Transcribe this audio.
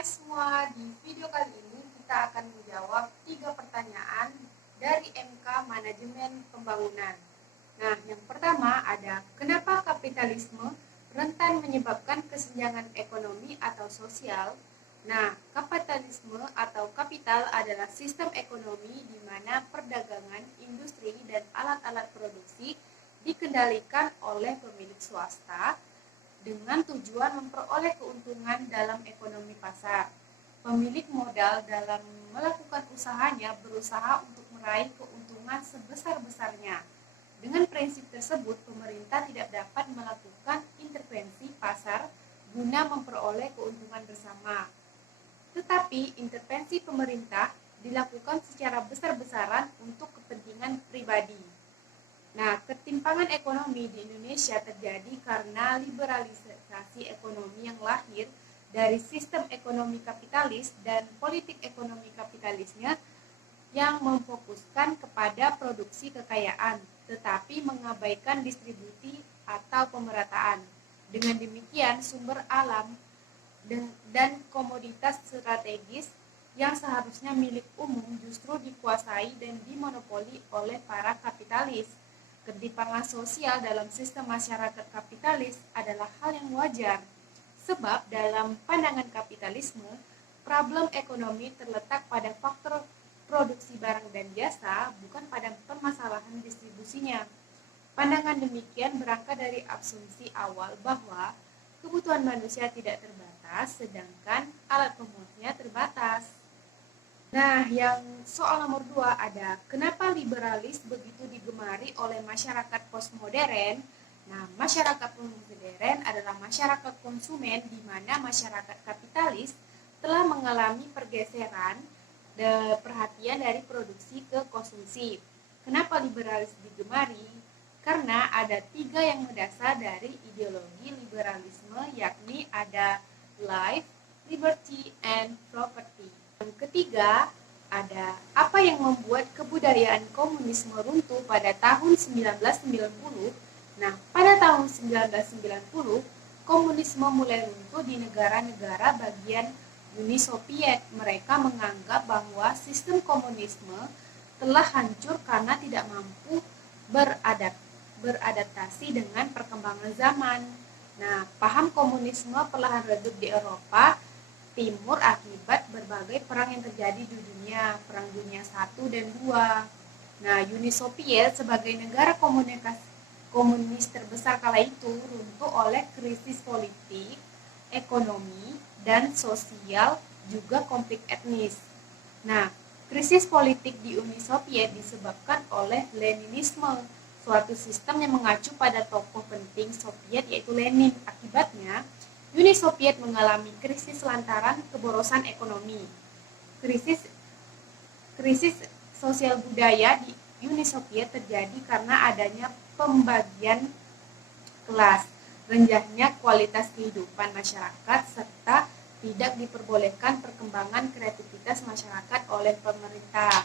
Hai semua, di video kali ini kita akan menjawab 3 pertanyaan dari MK Manajemen Pembangunan. Nah, yang pertama ada, kenapa kapitalisme rentan menyebabkan kesenjangan ekonomi atau sosial? Nah, kapitalisme atau kapital adalah sistem ekonomi di mana perdagangan, industri, dan alat-alat produksi dikendalikan oleh pemilik swasta dengan tujuan memperoleh keuntungan dalam ekonomi pasar. Pemilik modal dalam melakukan usahanya berusaha untuk meraih keuntungan sebesar-besarnya. Dengan prinsip tersebut, pemerintah tidak dapat melakukan intervensi pasar guna memperoleh keuntungan bersama. Tetapi intervensi pemerintah dilakukan secara besar-besaran untuk kepentingan pribadi. Nah, ketimpangan ekonomi di Indonesia terjadi karena liberalisasi ekonomi yang lahir dari sistem ekonomi kapitalis dan politik ekonomi kapitalisnya yang memfokuskan kepada produksi kekayaan, tetapi mengabaikan distribusi atau pemerataan. Dengan demikian, sumber alam dan komoditas strategis yang seharusnya milik umum justru dikuasai dan dimonopoli oleh para kapitalis. Ketimpangan sosial dalam sistem masyarakat kapitalis adalah hal yang wajar, sebab dalam pandangan kapitalisme, problem ekonomi terletak pada faktor produksi barang dan jasa, bukan pada permasalahan distribusinya. Pandangan demikian berangkat dari asumsi awal bahwa kebutuhan manusia tidak terbatas, sedangkan alat pemenuhnya terbatas. Nah, yang soal nomor 2 ada, kenapa liberalis begitu digemari oleh masyarakat postmodern? Nah, masyarakat postmodern adalah masyarakat konsumen di mana masyarakat kapitalis telah mengalami pergeseran perhatian dari produksi ke konsumsi. Kenapa liberalis digemari? Karena ada 3 yang mendasar dari ideologi liberalisme, yakni ada life, liberty, and property. Yang ketiga, ada apa yang membuat kebudayaan komunisme runtuh pada tahun 1990. Nah, pada tahun 1990, komunisme mulai runtuh di negara-negara bagian Uni Soviet. Mereka menganggap bahwa sistem komunisme telah hancur karena tidak mampu beradaptasi dengan perkembangan zaman. Nah, paham komunisme perlahan redup di Eropa Timur akibat berbagai perang yang terjadi di dunia, Perang Dunia I dan II. Nah, Uni Soviet sebagai negara komunis terbesar kala itu runtuh oleh krisis politik, ekonomi, dan sosial, juga konflik etnis. Nah, krisis politik di Uni Soviet disebabkan oleh Leninisme, suatu sistem yang mengacu pada tokoh penting Soviet yaitu Lenin. Akibatnya, Uni Soviet mengalami krisis lantaran keborosan ekonomi. Krisis sosial budaya di Uni Soviet terjadi karena adanya pembagian kelas, renjahnya kualitas kehidupan masyarakat, serta tidak diperbolehkan perkembangan kreativitas masyarakat oleh pemerintah.